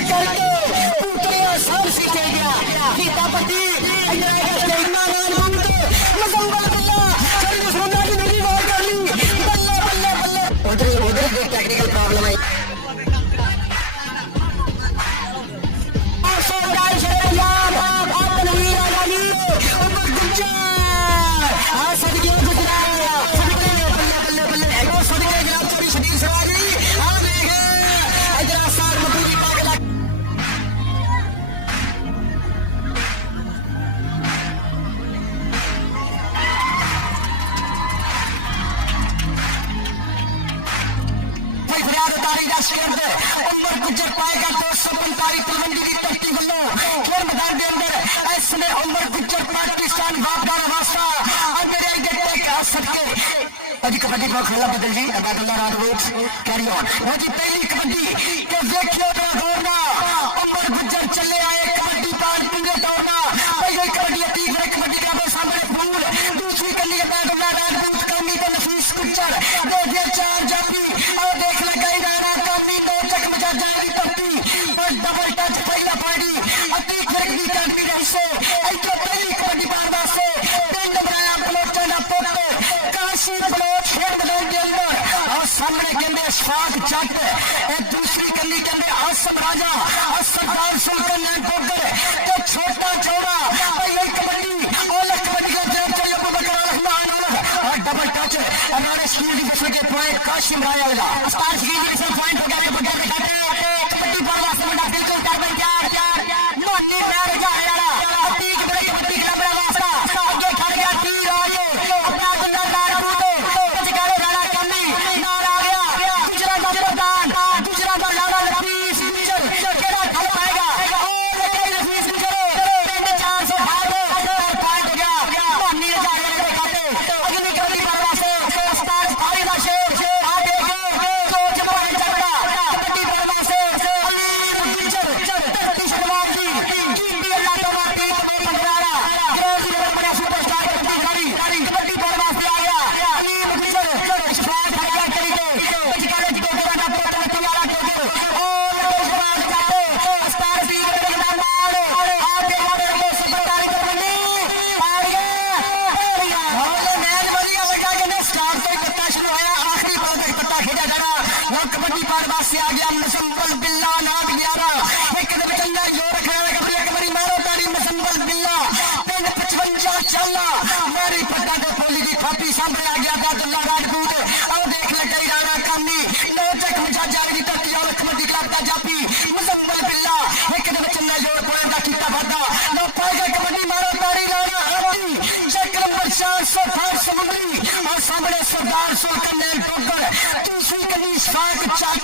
کر کے سب سیکھے گیا پتی کوئی فریاد اتاری رش کر دے عمر گجر پائے گا دو سو پنتاری تلوندی دی تکی گلو کھر مدان دے اندر ایس نے عمر گجر پاکستان باپ دار واسطہ اور میرے آئی گیٹ تک آ سکے اجی کبھنڈی بھاک اللہ بدل جی اباد اللہ راد ویٹ کیری آن۔ وہ جی پہلی کبھنڈی کہ ویکھیو دا گورنا عمر گجر چلے آئے کبھنڈی پار پنگے توڑنا بھائی ہوئی کبھنڈی اتیب رکھ مڈی کا بھائی سامنے پھول۔ دوسری کلی اباد اللہ راد ویٹ قومی دا نفیس کچر۔ point, Kashim Raya. Start giving point, forget it, forget it. پاسے آ گیا مسمبل بلا ناٹ گیارہ ایک دے چلا جو رکھنا ہے کبھی ایک مری مارو تاری مسمبل بلا پنڈ پچونجا چلا ماری پٹا دے پولی دی کھاپی سامنے آ گیا دا دلہ راجپوت او دیکھ لے کئی رانا کامی نو تک مجھا جاری دی تتی اور رکھمت دی کلاتا جاپی مسمبل بلا ایک دے چلا جو پوڑا کیتا بھدا نو پائے گا کبھی مارو تاری رانا آتی چیک نمبر چار سو پانچ سمندری اور سامنے سردار سلطان نیل ٹوکر تیسری کنی شاک چاک